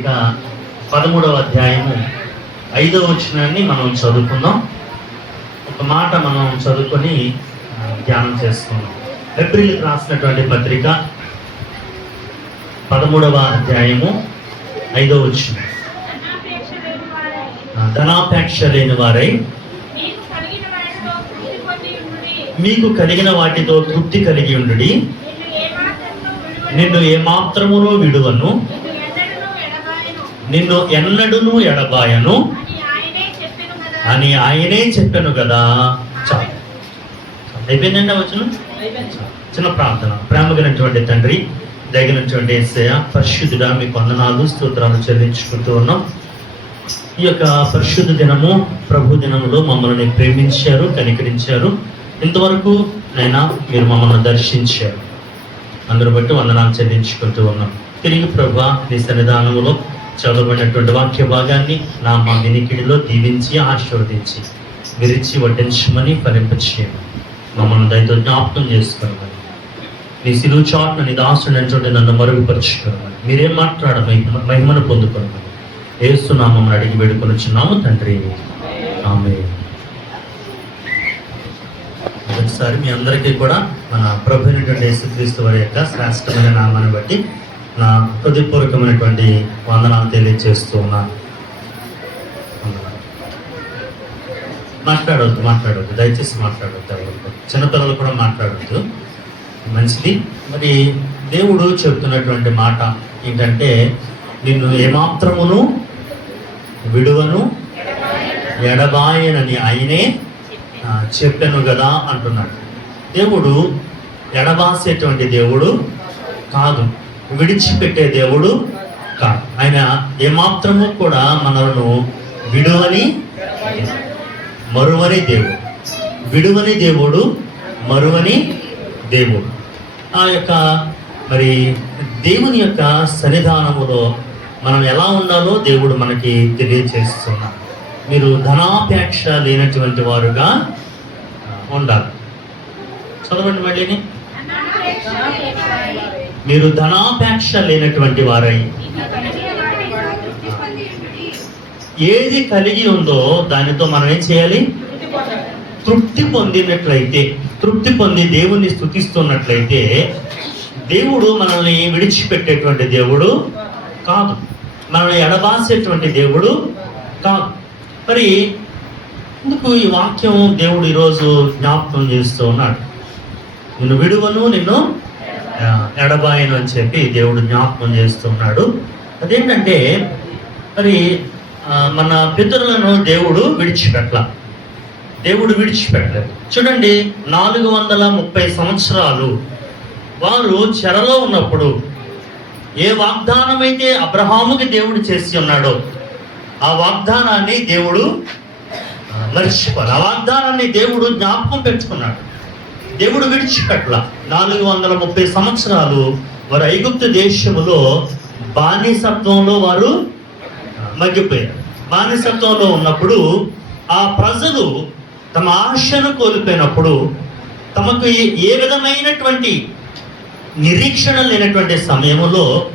ఇక పదమూడవ అధ్యాయము ఐదవ వచనాన్ని మనం చదువుకుందాం. ఒక మాట మనం చదువుకొని ధ్యానం చేసుకుందాం. ఏప్రిల్ రాసినటువంటి పత్రిక పదమూడవ అధ్యాయము ఐదవ వచనం. ధనాపేక్ష లేని వారై, మీకు కలిగిన వాటితో తృప్తి ఉండుడి. కలిగి ఉండు నిన్ను ఏమాత్రమునో విడువను, నిన్ను ఏమాత్రమును విడువను నిన్ను ఎన్నడూను ఎడబాయను నిన్ను ఎన్నడును ఎడబాయను. అని ఆయనే చెప్పెను కదా. చాలు అయిపోయిందండి ఆ వచనం? చిన్న ప్రార్థన. ప్రేమగలటువంటి తండ్రి దగినటువంటి ఏసయ పరిశుద్ధుడా మీకు వందనాలు స్తోత్రాలు చెల్లించుకుంటూ ఉన్నాం. ఈ యొక్క పరిశుద్ధ దినము ప్రభు దినములో మమ్మల్ని ప్రేమించారు కనికరించారు. ఇంతవరకు నైనా మీరు మమ్మల్ని దర్శించారు. అందరూ బట్టి వందనాలు చెల్లించుకుంటూ ఉన్నాం. తిరిగి ప్రభు నీ సన్నిధానములో చదవబడినటువంటి వాక్య భాగాన్ని నా మా వినికిడిలో దీవించి ఆశీర్వదించి విరిచి వడ్డించమని ఫలింపచేయమని మమ్మల్ని దయతో జ్ఞాపకం చేసుకోమని నీ సిలువు చాట్ను నీ దాసుడు నన్ను మరుగుపరుచుకోమని మీరేం మాట్లాడ మహిమ మహిమను పొందుకోమని ఏస్తున్నామని అడిగి వేడుకొనిచ్చున్నాము తండ్రి. ఆమె ఒకసారి మీ అందరికీ కూడా మన ప్రభు అయినటువంటి యేసుక్రీస్తు వారి యొక్క శ్రేష్టమైన నామాన్ని బట్టి నా హృదయపూర్వకమైనటువంటి వందనాలు తెలియజేస్తూ ఉన్నాను మాట్లాడవద్దు మాట్లాడవద్దు దయచేసి మాట్లాడవద్దు ఎవరు. చిన్నపిల్లలు కూడా మాట్లాడవద్దు మంచిది. మరి దేవుడు చెబుతున్నటువంటి మాట ఏంటంటే నిన్ను ఏమాత్రమును విడువను ఎడబాయనని ఆయనే చెప్పాను కదా అంటున్నాడు. దేవుడు ఎడబాసేటువంటి దేవుడు కాదు. విడిచిపెట్టే దేవుడు కాదు. ఆయన ఏమాత్రము కూడా మనలను విడువని మరువని దేవుడు. విడువని దేవుడు మరువని దేవుడు. ఆ యొక్క మరి దేవుని యొక్క సన్నిధానములో మనం ఎలా ఉండాలో దేవుడు మనకి తెలియచేస్తున్నాడు మీరు ధనాపేక్ష లేనటువంటి వారుగా ఉండాలి. చదవండి మళ్ళీని. మీరు ధనాపేక్ష లేనటువంటి వారై. ఏది కలిగి ఉందో దానితో మనం ఏం చేయాలి? తృప్తి పొందినట్లయితే తృప్తి పొంది దేవుణ్ణి స్థుతిస్తున్నట్లయితే దేవుడు మనల్ని విడిచిపెట్టేటువంటి దేవుడు కాదు. మనల్ని ఎడబాసేటువంటి దేవుడు కాదు. మరి ఎందుకు ఈ వాక్యం దేవుడు ఈరోజు జ్ఞాపకం చేస్తూ ఉన్నాడు? నిన్ను విడువను నిన్ను ఎడబాయను అని చెప్పి దేవుడు జ్ఞాపకం చేస్తున్నాడు. అదేంటంటే మరి మన పితరులను దేవుడు విడిచిపెట్ల. దేవుడు విడిచిపెట్టలేదు. చూడండి నాలుగు వందల ముప్పై సంవత్సరాలు వారు చెరలో ఉన్నప్పుడు ఏ వాగ్దానం అయితే అబ్రహాముకి దేవుడు చేసి ఉన్నాడో ఆ వాగ్దానాన్ని దేవుడు ఆ, మర్చిపోరు ఆ వాగ్దానాన్ని దేవుడు జ్ఞాపకం పెట్టుకున్నాడు. దేవుడు విడిచిపెట్ల. నాలుగు వందల ముప్పై సంవత్సరాలు వారు ఐగుప్తు దేశములో బానిసత్వంలో వారు మగ్గిపోయారు. బానిసత్వంలో ఉన్నప్పుడు ఆ ప్రజలు తమ ఆశను కోల్పోయినప్పుడు తమకు ఏ- విధమైనటువంటి నిరీక్షణ లేనటువంటి సమయంలో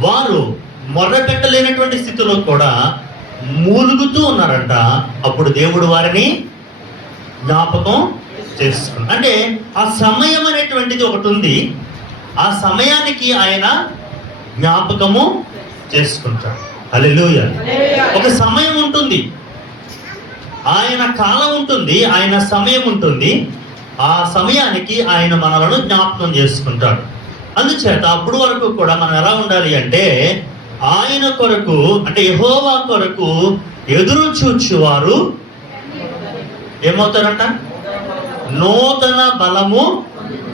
వారు మొర్రపెట్టలేనటువంటి స్థితిలో కూడా మూలుగుతూ ఉన్నారంట. అప్పుడు దేవుడు వారిని జ్ఞాపకం చేసుకున్నాడు అంటే ఆ సమయం అనేటువంటిది ఒకటి ఉంది. ఆ సమయానికి ఆయన జ్ఞాపకము చేసుకుంటాడు. అలెలుయ ఒక సమయం ఉంటుంది. ఆయన కాలం ఉంటుంది ఆయన సమయం ఉంటుంది. ఆ సమయానికి ఆయన మనలను జ్ఞాపకం చేసుకుంటాడు. అందుచేత అప్పుడు వరకు కూడా మనం ఎలా ఉండాలి అంటే ఆయన కొరకు అంటే యహోవా కొరకు ఎదురు చూచువారు ఏమవుతారంట? నూతన బలము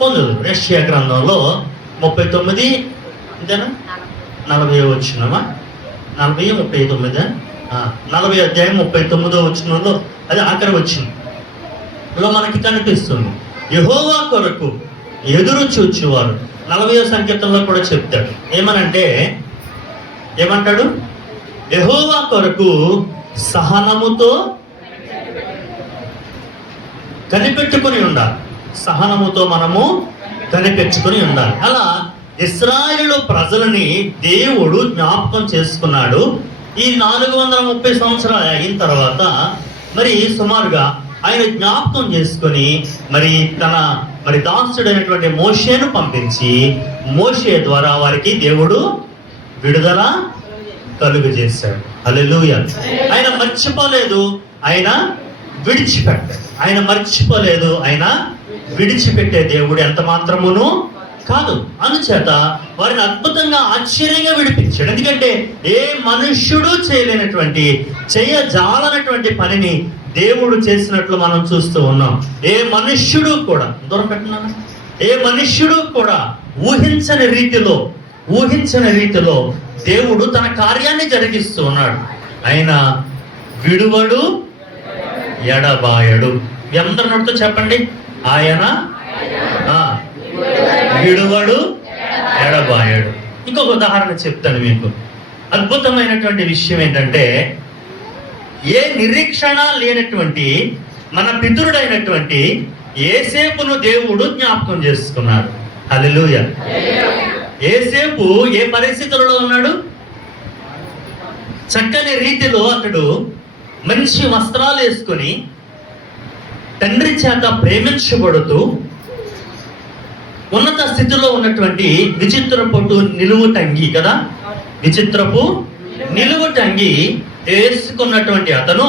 పొందుదు రష్యా గ్రంథంలో ముప్పై తొమ్మిది అంతేనా నలభై వచ్చినమా నలభై ముప్పై తొమ్మిది. నలభై అధ్యాయం ముప్పై తొమ్మిదో వచ్చినంలో అది ఆఖరి వచ్చింది లో మనకి కనిపిస్తుంది. యహోవా కొరకు ఎదురు చూచేవారు. నలభయో సంకేతంలో కూడా చెప్తాడు. ఏమనంటే ఏమంటాడు? యహోవా కొరకు సహనముతో కనిపెట్టుకొని ఉండాలి. సహనముతో మనము కనిపెట్టుకుని ఉండాలి. అలా ఇస్రాయేలు ప్రజలని దేవుడు జ్ఞాపకం చేసుకున్నాడు. ఈ నాలుగు వందల ముప్పై సంవత్సరాలు అయిన తర్వాత మరి సుమారుగా ఆయన జ్ఞాపకం చేసుకొని మరి తన మరి దాసుడైనటువంటి మోషేను పంపించి మోషే ద్వారా వారికి దేవుడు విడుదల కలుగు చేశాడు హల్లెలూయా. ఆయన మర్చిపోలేదు. ఆయన విడిచిపెట్టాడు ఆయన మర్చిపోలేదు. ఆయన విడిచిపెట్టే దేవుడు ఎంత మాత్రమును? కాదు. అందుచేత వారిని అద్భుతంగా ఆశ్చర్యంగా విడిపించాడు. ఎందుకంటే ఏ మనుష్యుడు చేయలేనటువంటి చేయజాలనటువంటి పనిని దేవుడు చేసినట్లు మనం చూస్తూ ఉన్నాం. ఏ మనుష్యుడు కూడా దూరం పెట్టినాను ఏ మనుష్యుడు కూడా ఊహించని రీతిలో ఊహించని రీతిలో దేవుడు తన కార్యాన్ని జరిగిస్తూ ఉన్నాడు. ఆయన విడువడు ఎడబాయడు. ఎందరు నడుతూ చెప్పండి? ఆయన విడువడు ఎడబాయడు. ఇంకొక ఉదాహరణ చెప్తాను మీకు. అద్భుతమైనటువంటి విషయం ఏంటంటే ఏ నిరీక్షణ లేనటువంటి మన పితరుడైనటువంటి ఏసేపును దేవుడు జ్ఞాపకం చేసుకున్నాడు. అలెలుయ ఏసేపు ఏ పరిస్థితులలో ఉన్నాడు? చక్కని రీతిలో అతడు మంచి వస్త్రాలు వేసుకొని తండ్రి చేత ప్రేమించబడుతూ ఉన్నత స్థితిలో ఉన్నటువంటి విచిత్రపటు నిలువుటంగి కదా? విచిత్రపు నిలువు టంగి వేసుకున్నటువంటి అతను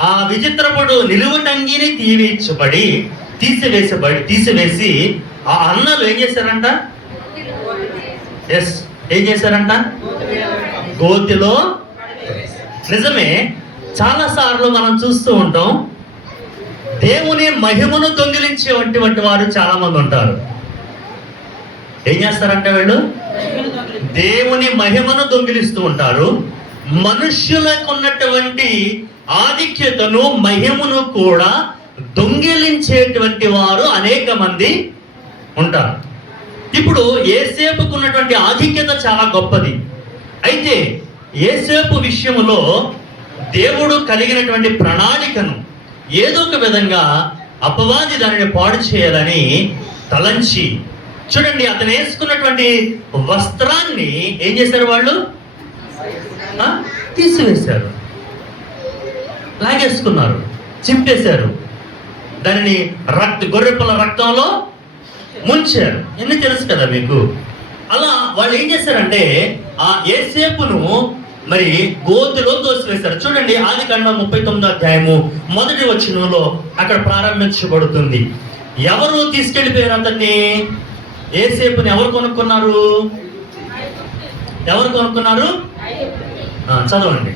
ఆ విచిత్రపడు నిలువుటంగిని తీవించబడి తీసివేసబడి తీసివేసి ఆ అన్నలు ఏం చేశారంట? ఎస్ ఏం చేశారంట? గోతిలో నిజమే చాలా సార్లు మనం చూస్తూ ఉంటాం దేవుని మహిమను దొంగిలించేటువంటి వారు చాలామంది ఉంటారు. ఏం చేస్తారంటే వీళ్ళు? దేవుని మహిమను దొంగిలిస్తూ ఉంటారు. మనుష్యులకు ఉన్నటువంటి ఆధిక్యతను మహిమను కూడా దొంగిలించేటువంటి వారు అనేక మంది ఉంటారు. ఇప్పుడు ఏసేపుకు ఉన్నటువంటి ఆధిక్యత చాలా గొప్పది. అయితే ఏసేపు విషయంలో దేవుడు కలిగినటువంటి ప్రణాళికను ఏదో ఒక విధంగా అపవాది దానిని పాడు చేయాలని తలంచి. చూడండి అతను వేసుకున్నటువంటి వస్త్రాన్ని ఏం చేశారు వాళ్ళు? తీసివేశారు. లాగేసుకున్నారు. చింపేశారు. దానిని రక్త గొర్రెపల రక్తంలో ముంచారు. ఎన్ని తెలుసు కదా మీకు. అలా వాళ్ళు ఏం చేశారంటే ఆ ఏసేపును మరి గోతిలో తోసివేశారు. చూడండి ఆది కాండం ముప్పై తొమ్మిదో అధ్యాయము మొదటి వచనంలో అక్కడ ప్రారంభించబడుతుంది. ఎవరు తీసుకెళ్ళిపోయారు అతన్ని? ఏసేపుని ఎవరు కొనుక్కున్నారు? ఎవరు కొనుక్కున్నారు? చదవండి.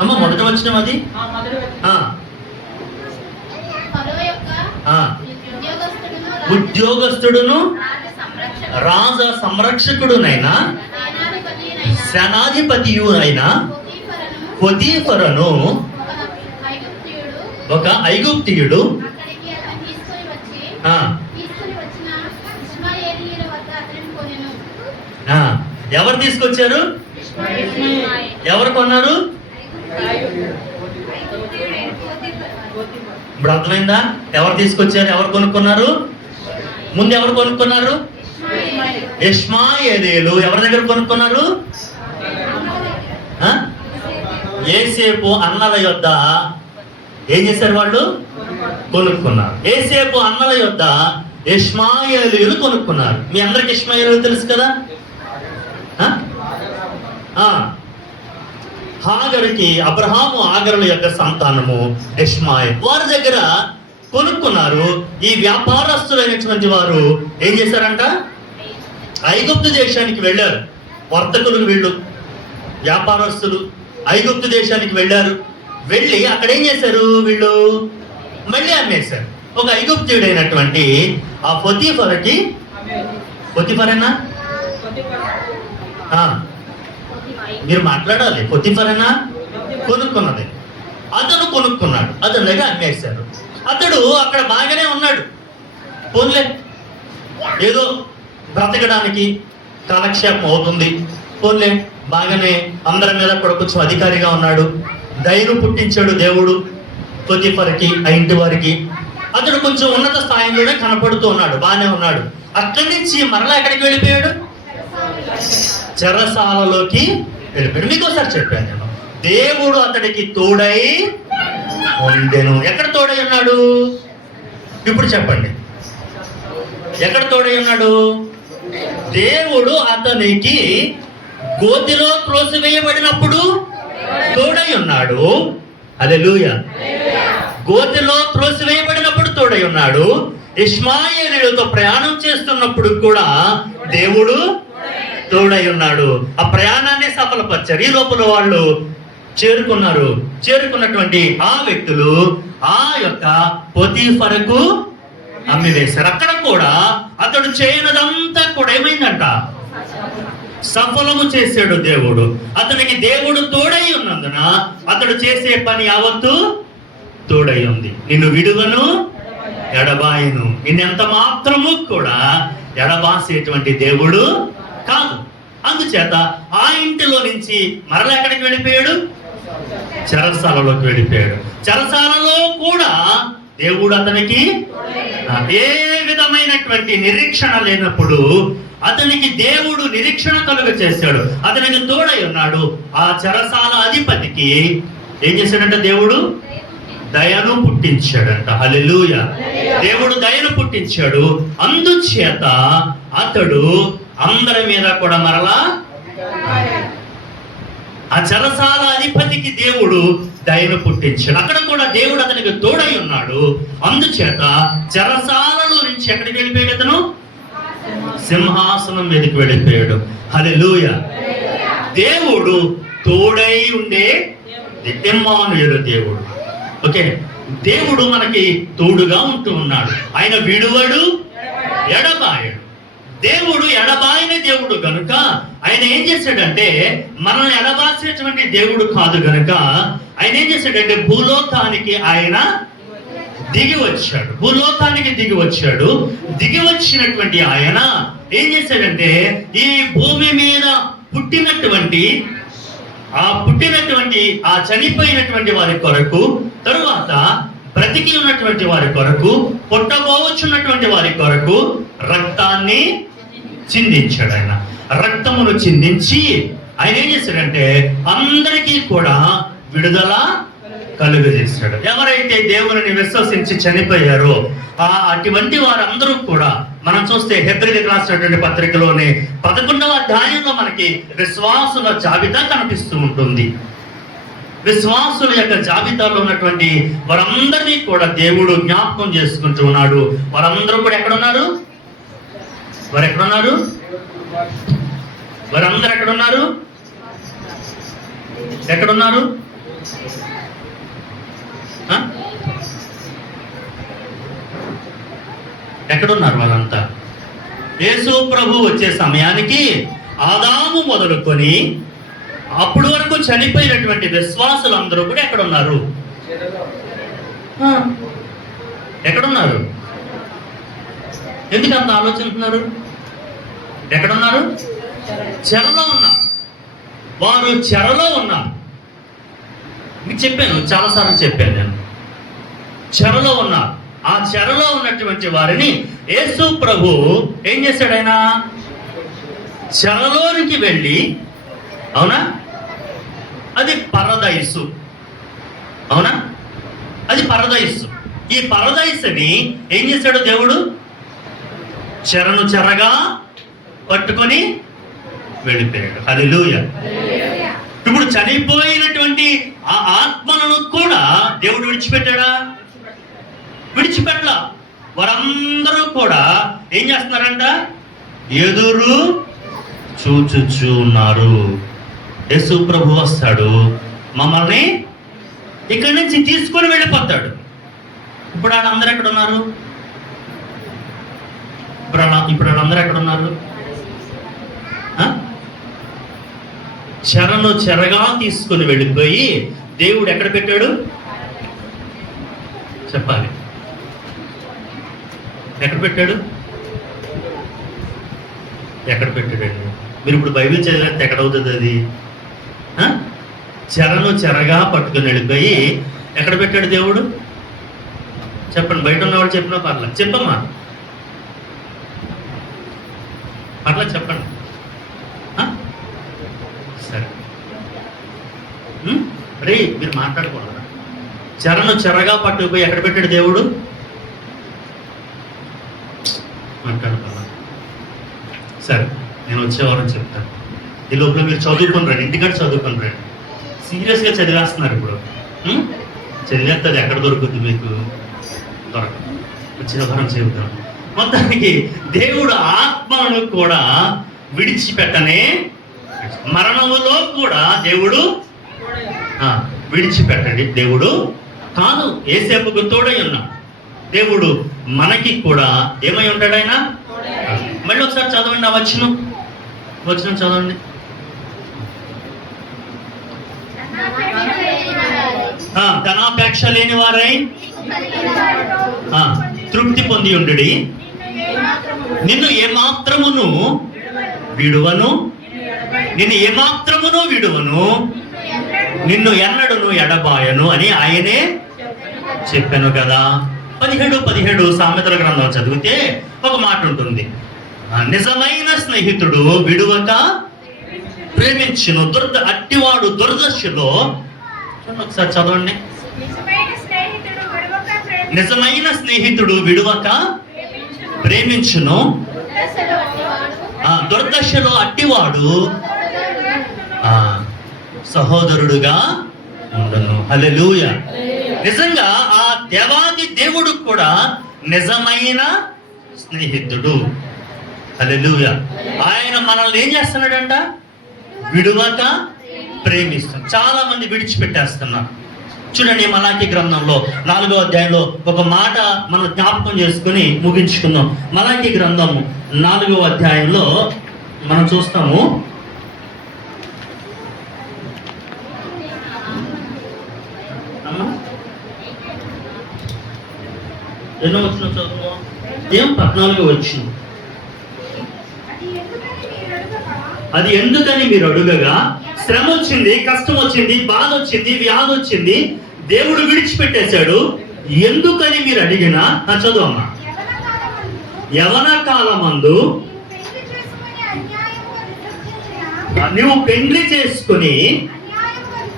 అమ్మ మొదటి వచ్చిన అది? ఉద్యోగస్తుడును రాజ సంరక్షకుడు సంరక్షకుడునైనా సేనాధిపతినైన సేనాధిపతియునైన పొతీఫరను ఒక ఐగుప్తియుడు ఎవరు తీసుకొచ్చారు? ఎవరు కొన్నారు? ఇప్పుడు అర్థమైందా ఎవరు తీసుకొచ్చారు? ఎవరు కొనుక్కున్నారు? ముందు ఎవరు కొనుక్కున్నారు? ఇష్మాయేలు ఎవరి దగ్గర కొనుక్కున్నారు? ఏసేపు అన్నల యొద్ద ఏం చేశారు వాళ్ళు? కొనుక్కున్నారు. ఏసేపు అన్నల యొద్ద ఇష్మాయేలు కొనుక్కున్నారు. మీ అందరికి ఇష్మాయేలు తెలుసు కదా? హాగరికి అబ్రహాము ఆగరుల యొక్క సంతానము ఇష్మాయి వారి దగ్గర కొనుక్కున్నారు. ఈ వ్యాపారస్తులైనటువంటి వారు ఏం చేశారంట? ఐగుప్తు దేశానికి వెళ్ళారు. వర్తకులు వీళ్ళు వ్యాపారస్తులు ఐగుప్తు దేశానికి వెళ్ళారు. వెళ్ళి అక్కడ ఏం చేశారు వీళ్ళు? మళ్ళీ అమ్మేశారు. ఒక ఐగుప్తుడైనటువంటి ఆ పొతీఫరకి పొతీఫరేనా? మీరు మాట్లాడాలి. పొతీఫరేనా? కొనుక్కున్నది. అతను కొనుక్కున్నాడు. అతని దగ్గర అమ్మేశారు. అతడు అక్కడ బాగానే ఉన్నాడు. పోన్లే. ఏదో బ్రతకడానికి కాలక్షేపం అవుతుంది. పోన్లే బాగానే అందరి మీద కూడా కొంచెం అధికారిగా ఉన్నాడు. దయను పుట్టించాడు దేవుడు కొద్దిపరికి ఆ ఇంటి వారికి. అతడు కొంచెం ఉన్నత స్థాయిలోనే కనపడుతూ ఉన్నాడు బాగానే ఉన్నాడు. అక్కడి నుంచి మరలా ఎక్కడికి వెళ్ళిపోయాడు? చెరసాలలోకి వెళ్ళిపోయాడు. మీకు ఒకసారి చెప్పాను నేను. దేవుడు అతడికి తోడై ఉండెను. ఎక్కడ తోడై ఉన్నాడు? ఇప్పుడు చెప్పండి. ఎక్కడ తోడై ఉన్నాడు? దేవుడు అతనికి గోతిలో త్రోసివేయబడినప్పుడు తోడై ఉన్నాడు. అదే గోతిలో త్రోసివేయబడినప్పుడు తోడై ఉన్నాడు. ఇస్మాయిలీలతో ప్రయాణం చేస్తున్నప్పుడు కూడా దేవుడు తోడై ఉన్నాడు. ఆ ప్రయాణాన్ని సఫలపరిచారు. ఈ లోపల వాళ్ళు చేరుకున్నారు. చేరుకున్నటువంటి ఆ వ్యక్తులు ఆ యొక్క పొతీఫరకు అమ్మివేశారు అక్కడ కూడా అతడు చేయనదంతా కూడా ఏమైందంట? సఫలము చేశాడు దేవుడు. అతనికి దేవుడు తోడై ఉన్నందున అతడు చేసే పని యావత్తు తోడై ఉంది. నిన్ను విడువను ఎడబాయను. నిన్నెంత మాత్రము కూడా ఎడబాసేటువంటి దేవుడు కాదు. అందుచేత ఆ ఇంటిలో నుంచి మరలా ఎక్కడికి వెళ్ళిపోయాడు? చెరసాలలోకి వెళ్ళిపోయాడు. చెరసాలలో కూడా దేవుడు అతనికి ఏ విధమైనటువంటి నిరీక్షణ లేనప్పుడు అతనికి దేవుడు నిరీక్షణ కలుగ చేశాడు. అతనికి తోడై ఉన్నాడు. ఆ చరసాల అధిపతికి ఏం చేశాడంట దేవుడు? దయను పుట్టించాడంట. హల్లెలూయ. దేవుడు దయను పుట్టించాడు. అందుచేత అతడు అందరి మీద కూడా మరలా ఆ చెరసాల అధిపతికి దేవుడు దయను పుట్టించాడు. అక్కడ కూడా దేవుడు అతనికి తోడై ఉన్నాడు. అందుచేత చెరసాలలో నుంచి ఎక్కడికి వెళ్ళిపోయాడు అతను? సింహాసనం మీదకి వెళ్ళిపోయాడు. లూయ దేవుడు తోడై ఉండే ఇమ్మానుయుడు దేవుడు. ఓకే? దేవుడు మనకి తోడుగా ఉంటూ ఉన్నాడు. ఆయన విడువడు ఎడబాయడు. దేవుడు ఎడబాయిన దేవుడు కనుక ఆయన ఏం చేశాడంటే మనల్ని ఎడబాసేటువంటి దేవుడు కాదు కనుక ఆయన ఏం చేశాడంటే భూలోకానికి ఆయన దిగి వచ్చాడు. భూలోకానికి దిగి వచ్చాడు. దిగి వచ్చినటువంటి ఆయన ఏం చేశాడంటే ఈ భూమి మీద పుట్టినటువంటి ఆ పుట్టినటువంటి ఆ చనిపోయినటువంటి వారి కొరకు తరువాత బ్రతికి ఉన్నటువంటి వారి కొరకు పుట్టబోవచ్చున్నటువంటి వారి కొరకు రక్తాన్ని చిందించాడు ఆయన రక్తమును చిందించి ఆయన ఏం చేశాడంటే అందరికీ కూడా విడుదల కలుగజేశాడు. ఎవరైతే దేవుని విశ్వసించి చనిపోయారో ఆ అటువంటి వారందరూ కూడా మనం చూస్తే హెబ్రిలకు రాసినటువంటి పత్రికలోనే పదకొండవ అధ్యాయంలో మనకి విశ్వాసుల జాబితా కనిపిస్తూ ఉంటుంది. విశ్వాసుల యొక్క జాబితాలో ఉన్నటువంటి వారందరినీ కూడా దేవుడు జ్ఞాపకం చేసుకుంటూ ఉన్నాడు. వారందరూ కూడా ఎక్కడున్నారు? వారు ఎక్కడున్నారు? వారందరూ ఎక్కడున్నారు? ఎక్కడున్నారు ఎక్కడున్నారు వాళ్ళంతా? యేసు ప్రభు వచ్చే సమయానికి ఆదాము మొదలుకొని అప్పుడు వరకు చనిపోయినటువంటి విశ్వాసులందరూ కూడా ఎక్కడున్నారు? ఆ. ఎక్కడున్నారు? ఎందుకు అంత ఆలోచిస్తున్నారు ఎక్కడున్నారు? చెరలో ఉన్నారు. వారు చెరలో ఉన్నారు. మీకు చెప్పాను చాలాసార్లు చెప్పాను నేను. చెరలో ఉన్నారు. ఆ చెరలో ఉన్నటువంటి వారిని యేసు ప్రభు ఏం చేశాడు ఆయన? చెరలోనికి వెళ్ళి అవునా? అది పరదయస్సు అవునా? అది పరదయస్సు ఈ పరదయస్సుని ఏం చేశాడు దేవుడు? చెరను చెరగా పట్టుకొని వెళ్ళిపోయాడు. అది లూయ ఇప్పుడు చనిపోయినటువంటి ఆ ఆత్మలను కూడా దేవుడు విడిచిపెట్టాడా? విడిచిపెట్టలా. వారందరూ కూడా ఏం చేస్తున్నారంట? ఎదురు చూచుచు ఉన్నారు. యేసు ప్రభు వస్తాడు. మమ్మల్ని ఇక్కడి నుంచి తీసుకొని వెళ్ళిపోతాడు. ఇప్పుడు వాళ్ళందరూ ఎక్కడ ఉన్నారు? ఇప్పుడు ఇప్పుడు అందరూ ఎక్కడ ఉన్నారు? ఆ? చెరను చెరగా తీసుకుని వెళ్ళిపోయి దేవుడు ఎక్కడ పెట్టాడు? చెప్పాలి. ఎక్కడ పెట్టాడు? ఎక్కడ పెట్టాడండి మీరు ఇప్పుడు బైబిల్ చదివితే ఎక్కడ అవుతుంది అది? చెరను చెరగా పట్టుకుని వెళ్ళిపోయి ఎక్కడ పెట్టాడు దేవుడు? చెప్పండి బయట ఉన్నవాడు చెప్పినా పర్లేదు. చెప్పమ్మా. పర్లేదు చెప్పండి. సరే. రే మీరు మాట్లాడకూడదు చెరను చెరగా పట్టుకుపోయి ఎక్కడ పెట్టాడు దేవుడు? మాట్లాడకూడదు సరే నేను వచ్చేవారని చెప్తాను ఈ లోపల మీరు చదువుకొని రండి. ఇంటికాడ చదువుకొని రండి. సీరియస్గా చదివేస్తున్నారు ఇప్పుడు. చదివేస్తుంది ఎక్కడ దొరుకుతుంది మీకు? దొరకదు. వచ్చిన వారం చెబుతాం మొత్తానికి దేవుడు ఆత్మను కూడా విడిచిపెట్టనే మరణములో కూడా దేవుడు విడిచిపెట్టండి. దేవుడు కాదు ఏసేపుకు తోడై ఉన్నాడు. దేవుడు మనకి కూడా ఏమై ఉంటాడు ఆయన? మళ్ళీ ఒకసారి చదవండి ఆ వచ్చిన వచ్చిన చదవండి. ధనాపేక్ష లేని వారై తృప్తి పొంది ఉండు నిన్ను ఏమాత్రమును విడువను? నిన్ను ఏమాత్రమును విడువను? నిన్ను ఎన్నడును ఎడబాయను అని ఆయనే చెప్పాను కదా. పదిహేడు పదిహేడు సామెతల గ్రంథం చదివితే ఒక మాట ఉంటుంది. నిజమైన స్నేహితుడు విడువక ప్రేమించును దుర్ద అట్టివాడు దుర్దశలో ఒకసారి చదవండి. నిజమైన స్నేహితుడు విడవక ప్రేమ నిజమైన స్నేహితుడు విడువక ప్రేమించును. దుర్దశలో అట్టివాడు. సహోదరుడుగా ఉండను. హలెలూయ నిజంగా ఆ దేవాది దేవుడు కూడా నిజమైన స్నేహితుడు. హలెలూయ ఆయన మనల్ని ఏం చేస్తున్నాడంట? విడువక ప్రేమిస్తాం చాలా మంది విడిచిపెట్టేస్తున్నారు. చూడండి మలాకి గ్రంథంలో నాలుగో అధ్యాయంలో ఒక మాట మనం జ్ఞాపకం చేసుకుని ముగించుకుందాం. మలాకి గ్రంథం నాలుగో అధ్యాయంలో మనం చూస్తాము. ఎన్నో వచ్చిన చదువు ఏం పద్నాలుగు వచ్చింది? అది ఎందుకని మీరు అడుగగా? శ్రమ వచ్చింది కష్టం వచ్చింది బాధ వచ్చింది వ్యాధి వచ్చింది దేవుడు విడిచిపెట్టేశాడు. ఎందుకని మీరు అడిగినా? నా చదువు అమ్మా. యవన కాలమందు కాలమందు నీవు పెళ్ళి చేసుకుని నీవు పెండ్లి చేసుకుని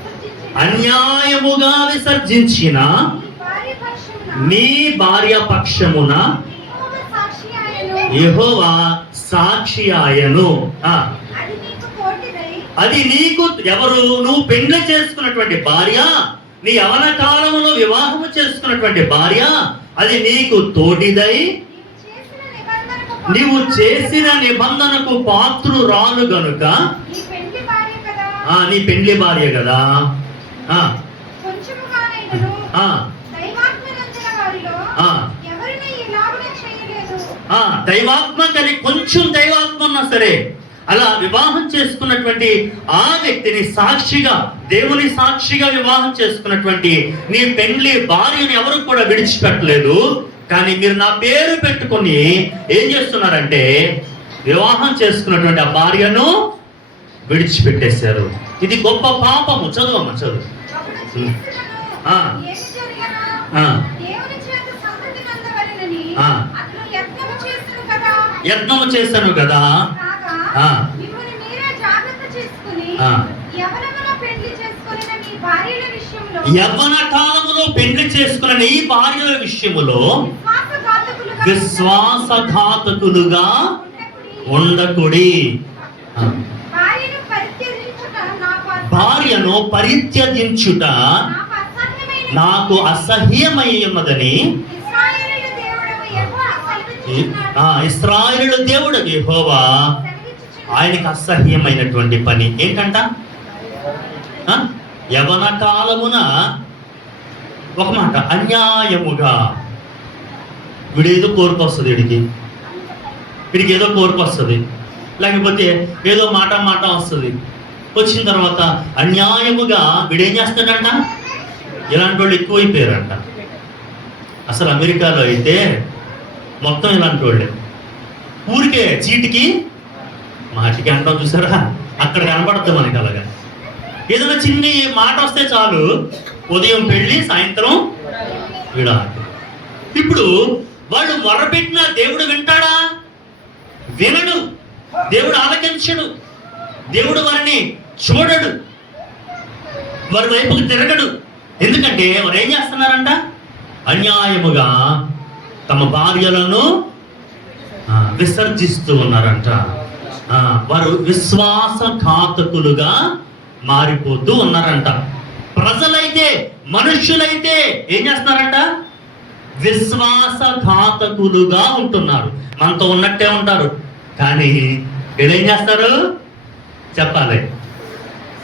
అన్యాయముగా విసర్జించిన అన్యాయముగా విసర్జించిన నీ భార్య పక్షమున నీ భార్య పక్షమున యెహోవా సాక్షి ఆయను యెహోవా సాక్షి ఆయను ఆ, అది నీకు తోటిదై అది నీకు ఎవరు? నువ్వు పెండ్లి చేసుకున్నటువంటి భార్య నీ యవన కాలంలో వివాహము చేసుకున్నటువంటి భార్య అది నీకు తోటిదై నీవు చేసిన నిబంధనకు నిబంధనకు పాత్రురాలు గనుక నీ పెండ్లి భార్య కదా. దైవాత్మ కానీ కొంచెం దైవాత్మ ఉన్నా సరే అలా వివాహం చేసుకున్నటువంటి ఆ వ్యక్తిని సాక్షిగా దేవుని సాక్షిగా వివాహం చేసుకున్నటువంటి నీ పెండ్లి భార్యను ఎవరు కూడా విడిచిపెట్టలేదు. కానీ మీరు నా పేరు పెట్టుకొని ఏం చేస్తున్నారంటే వివాహం చేసుకున్నటువంటి ఆ భార్యను విడిచిపెట్టేశారు. ఇది గొప్ప పాపము. చదువమ్మ చదువు. యత్నము చేశాను కదా. యవ్వన కాలములో పెళ్ళి చేసుకున్న నీ భార్యల విషయములో విశ్వాసఘాతకులుగా ఉండకుడి. భార్యను పరిత్యజించుట నాకు అసహ్యమై ఉన్నదని ఇస్రాయేలు దేవుడు యెహోవా. ఆయనకు అసహ్యమైనటువంటి పని. ఏంటంట? యవన కాలమున ఒక మాట అన్యాయముగా. వీడేదో కోరిక వస్తుంది వీడికి. వీడికి ఏదో కోరిక వస్తుంది. లేకపోతే ఏదో మాట మాట వస్తుంది. వచ్చిన తర్వాత అన్యాయముగా వీడేం చేస్తాడంట? ఇలాంటి వాళ్ళు ఎక్కువైపోయారంట. అసలు అమెరికాలో అయితే మొత్తం ఇలాంటి వాళ్ళే ఊరికే చీటికి మాటికి అంటాం చూసారా? అక్కడ కనపడుతుంది మనకి అలాగా. ఏదైనా చిన్న మాట వస్తే చాలు. ఉదయం పెళ్ళి సాయంత్రం విడాకు ఇప్పుడు వాళ్ళు మొరపెట్టిన దేవుడు వింటాడా? వినడు. దేవుడు ఆలకించడు. దేవుడు వారిని చూడడు. వారి వైపుకు తిరగడు. ఎందుకంటే వారు ఏం చేస్తున్నారంట? అన్యాయముగా తమ భార్యలను విసర్జిస్తూ ఉన్నారంట. వారు విశ్వాసఘాతకులుగా మారిపోతూ ఉన్నారంట. ప్రజలైతే మనుష్యులైతే ఏం చేస్తున్నారంట? విశ్వాసఘాతకులుగా ఉంటున్నారు. మనతో ఉన్నట్టే ఉంటారు. కానీ వీళ్ళు ఏం చేస్తారు? చెప్పాలి.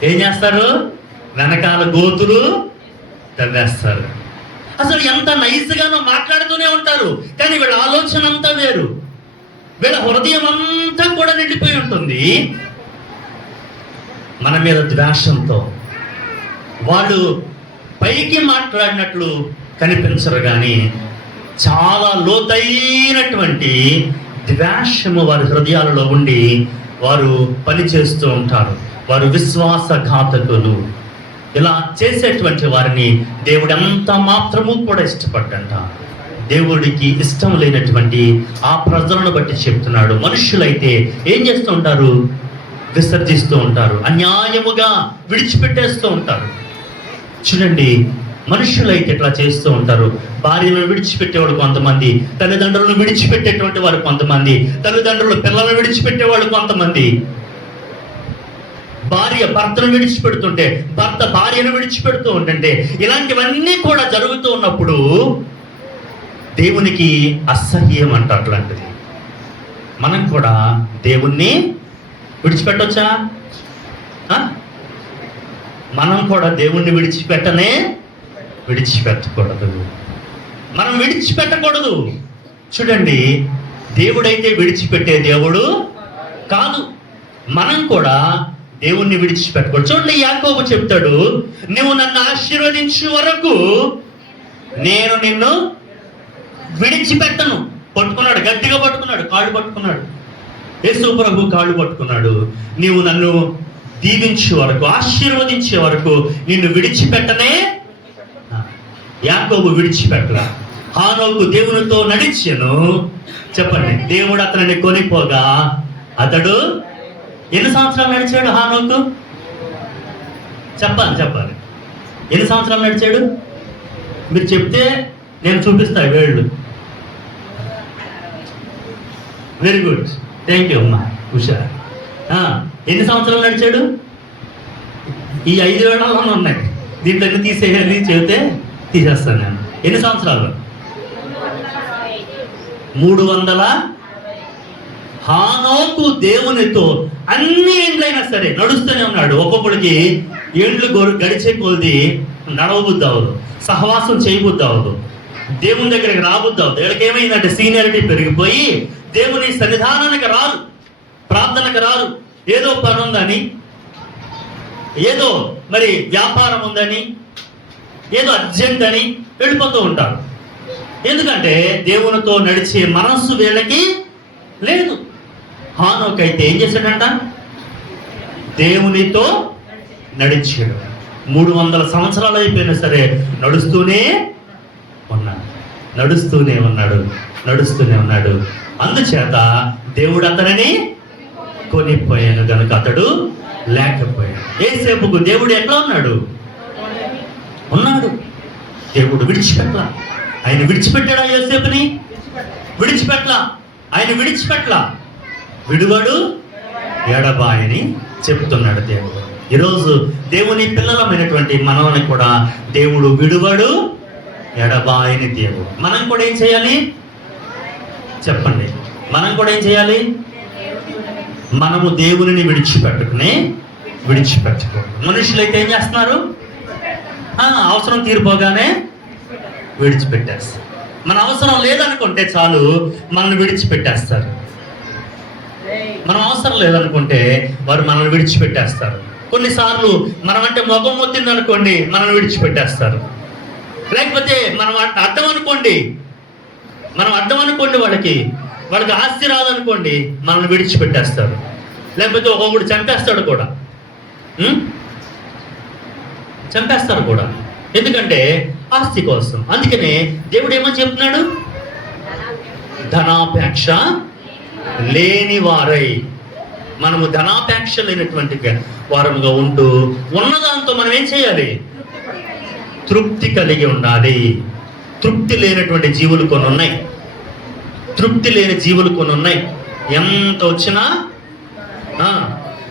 ఏం చేస్తారు? వెనకాల గోతులు తవ్వేస్తారు. అసలు ఎంత నైస్గానో మాట్లాడుతూనే ఉంటారు. కానీ వీళ్ళ ఆలోచన అంతా వేరు. వీళ్ళ హృదయం అంతా కూడా నిండిపోయి ఉంటుంది. మన మీద ద్వేషంతో వాళ్ళు పైకి మాట్లాడినట్లు కనిపించరు కానీ చాలా లోతైనటువంటి ద్వేషము వారి హృదయాలలో ఉండి వారు పనిచేస్తూ ఉంటారు. వారు విశ్వాసఘాతకులు. ఇలా చేసేటువంటి వారిని దేవుడు ఎంత మాత్రము కూడా ఇష్టపడ్డంట. దేవుడికి ఇష్టం లేనటువంటి ఆ ప్రజలను బట్టి చెప్తున్నాడు. మనుషులైతే ఏం చేస్తూ ఉంటారు? విసర్జిస్తూ ఉంటారు. అన్యాయముగా విడిచిపెట్టేస్తూ ఉంటారు. చూడండి మనుషులైతే ఇట్లా చేస్తూ ఉంటారు. భార్యలను విడిచిపెట్టేవాడు కొంతమంది తల్లిదండ్రులను విడిచిపెట్టేటువంటి వారు కొంతమంది తల్లిదండ్రులు పిల్లలను విడిచిపెట్టేవాడు కొంతమంది. భార్య భర్తను విడిచిపెడుతుంటే భర్త భార్యను విడిచిపెడుతూ ఉంటుంటే ఇలాంటివన్నీ కూడా జరుగుతూ ఉన్నప్పుడు దేవునికి అసహ్యం అంట అట్లాంటిది. మనం కూడా దేవుణ్ణి విడిచిపెట్టొచ్చా? మనం కూడా దేవుణ్ణి విడిచిపెట్టనే విడిచిపెట్టకూడదు. మనం విడిచిపెట్టకూడదు. చూడండి దేవుడైతే విడిచిపెట్టే దేవుడు కాదు. మనం కూడా దేవుణ్ణి విడిచిపెట్టకూడదు. చూడండి యాకోబు చెప్తాడు నువ్వు నన్ను ఆశీర్వదించు వరకు నేను నిన్ను విడిచిపెట్టను. పట్టుకున్నాడు గట్టిగా పట్టుకున్నాడు కాళ్ళు పట్టుకున్నాడు. యేసు ప్రభు కాళ్ళు పట్టుకున్నాడు. నీవు నన్ను దీవించే వరకు ఆశీర్వదించే వరకు నిన్ను విడిచిపెట్టనే యాకోబు విడిచిపెట్టరా హానోకు దేవునితో నడిచెను. చెప్పండి దేవుడు అతనిని కొనిపోగా అతడు ఎన్ని సంవత్సరాలు నడిచాడు హానోకు? చెప్పాలి చెప్పాలి. ఎన్ని సంవత్సరాలు నడిచాడు? మీరు చెప్తే నేను చూపిస్తాను వేళ్ళు. వెరీ గుడ్ థ్యాంక్ యూ అమ్మా. ఉషా. ఎన్ని సంవత్సరాలు నడిచాడు? ఈ ఐదు వేళల్లో ఉన్నాయి. దీంట్లో ఎన్ని తీసేయాలి? చెబితే తీసేస్తాను నేను. ఎన్ని సంవత్సరాలు? మూడు వందల హానోకు దేవునితో అన్ని ఏండ్లైనా సరే నడుస్తూనే ఉన్నాడు. ఒక్కొక్కడికి ఏండ్లు గొర్రె గడిచే కొలిది నడవబుద్ధి అవ్వదు సహవాసం చేయబుద్ధి అవ్వదు దేవుని దగ్గరికి రాబుద్ది అవ్వదు వీళ్ళకి ఏమైందంటే సీనియారిటీ పెరిగిపోయి దేవుని సన్నిధానానికి రాదు ప్రార్థనకు రాదు ఏదో పని ఉందని ఏదో మరి వ్యాపారం ఉందని ఏదో అర్జెంట్ అని వెళ్ళిపోతూ ఉంటారు. ఎందుకంటే దేవునితో నడిచే మనస్సు వీళ్ళకి లేదు. హానోకైతే ఏం చేశాడంట? దేవునితో నడిచాడు. మూడు వందల సంవత్సరాలు అయిపోయినా సరే నడుస్తూనే ఉన్నాడు. నడుస్తూనే ఉన్నాడు. నడుస్తూనే ఉన్నాడు. అందుచేత దేవుడు అతనిని కొనిపోయాను గనుక అతడు లేకపోయాడు. ఏసేపుకు దేవుడు ఎట్లా ఉన్నాడు? ఉన్నాడు. దేవుడు విడిచిపెట్ల. ఆయన విడిచిపెట్టాడా యోసేపుని విడిచిపెట్ల. ఆయన విడిచిపెట్ల. విడువడు ఎడబాయని చెప్తున్నాడు దేవుడు. ఈరోజు దేవుని పిల్లలమైనటువంటి మనల్ని కూడా దేవుడు విడువడు ఎడబాయని దేవుడు. మనం కూడా ఏం చేయాలి? చెప్పండి. మనం కూడా ఏం చేయాలి? మనము దేవునిని విడిచిపెట్టుకుని విడిచిపెట్టుకో మనుషులైతే ఏం చేస్తున్నారు? అవసరం తీరిపోగానే విడిచిపెట్టేస్తారు. మన అవసరం లేదనుకుంటే చాలు మనల్ని విడిచిపెట్టేస్తారు. మనం అవసరం లేదనుకుంటే వారు మనల్ని విడిచిపెట్టేస్తారు. కొన్నిసార్లు మనం అంటే ముఖం మొత్తింది అనుకోండి మనల్ని విడిచిపెట్టేస్తారు. లేకపోతే మనం అర్థం అనుకోండి మనం అర్థం అనుకోండి వాళ్ళకి. వాళ్ళకి ఆస్తి రాదనుకోండి మనల్ని విడిచిపెట్టేస్తాడు లేకపోతే ఒక్కొక్కడు చంపేస్తాడు కూడా. చంపేస్తారు కూడా. ఎందుకంటే ఆస్తి కోసం. అందుకనే దేవుడు ఏమని చెప్తున్నాడు? ధనాపేక్ష లేని వారై మనము ధనాపేక్ష లేనటువంటి వారముగా ఉంటూ ఉన్నదాంతో మనం ఏం చేయాలి? తృప్తి కలిగి ఉండాలి. తృప్తి లేనటువంటి జీవులు కొన్ని ఉన్నాయి తృప్తి లేని జీవులు కొన్ని ఉన్నాయి ఎంత వచ్చినా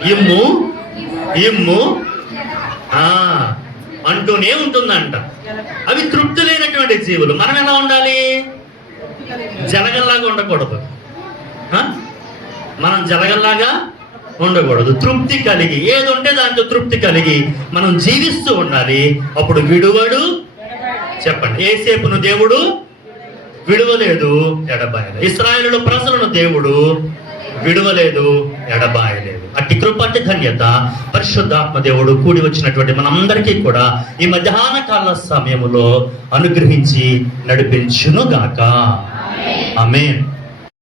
ఇమ్ము ఇమ్ము అంటూనే ఉంటుందంట. అవి తృప్తి లేనటువంటి జీవులు. మనం ఎలా ఉండాలి? జలగల్లాగా ఉండకూడదు. మనం జలగల్లాగా ఉండకూడదు. తృప్తి కలిగి ఏది ఉంటే దాంతో తృప్తి కలిగి మనం జీవిస్తూ ఉండాలి. అప్పుడు విడువడు చెప్పండి. ఏసేపును దేవుడు విడువలేదు ఎడబాయలేదు. ఇస్రాయేలు ప్రజలను దేవుడు విడువలేదు ఎడబాయలేదు. అట్టి కృప అట్టి ధన్యత పరిశుద్ధాత్మ దేవుడు కూడి వచ్చినటువంటి మనందరికీ కూడా ఈ మధ్యాహ్న కాల సమయములో అనుగ్రహించి నడిపించును గాక ఆమేన్.